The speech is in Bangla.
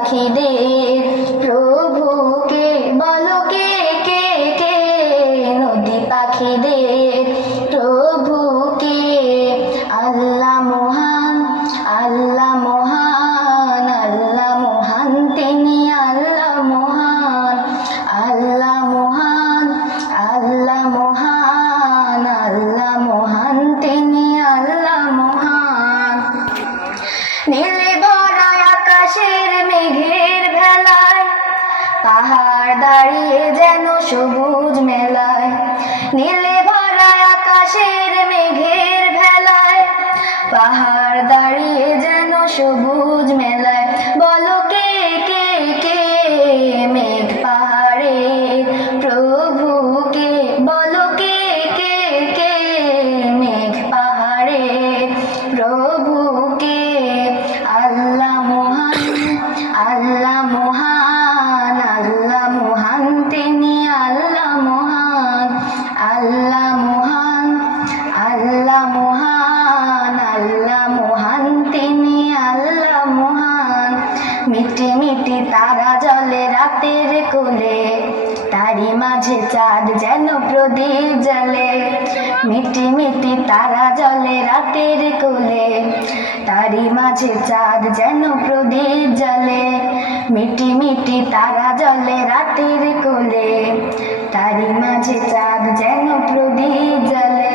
পাখিদের প্রভুকে বলো কে কে কে নদী পাখিদের প্রভুকে আল্লাহ মহান আল্লাহ মহান আল্লাহ মহান তিনি আল্লাহ মহান আল্লাহ মহান আল্লাহ মহান আল্লাহ মহান তিনি আল্লাহ মহান নীলে ভরা আকাশের মেঘের ভেলায় পাহাড় দাঁড়িয়ে যেন সবুজ মেলায় নীলে ভরা আকাশের মেঘের ভেলায় পাহাড় দাঁড়িয়ে যেন সবুজ মেলায় বলো কে কে কে মেঘ পাহাড়ের প্রভুকে বলো কে কে কে মেঘ পাহাড়ের প্রভুকে আল্লাহ মহান আল্লাহ মহান আল্লাহ মহান তিনি আল্লাহ মহান আল্লাহ মহান আল্লাহ মহান আল্লাহ মহান তিনি আল্লাহ মহান মিটি মিটি তারা জলে রাতের কোলে তারি মাঝে চাঁদ যেন প্রদীপ জ্বলে মিটি মিটি তারা জলে রাতের কোলে তারি মাঝে চাঁদ যেন প্রদীপ জ্বলে মিটি মিটি তারা জলে রাতের কোলে তারি মাঝে চাঁদ যেন প্রদীপ জ্বলে।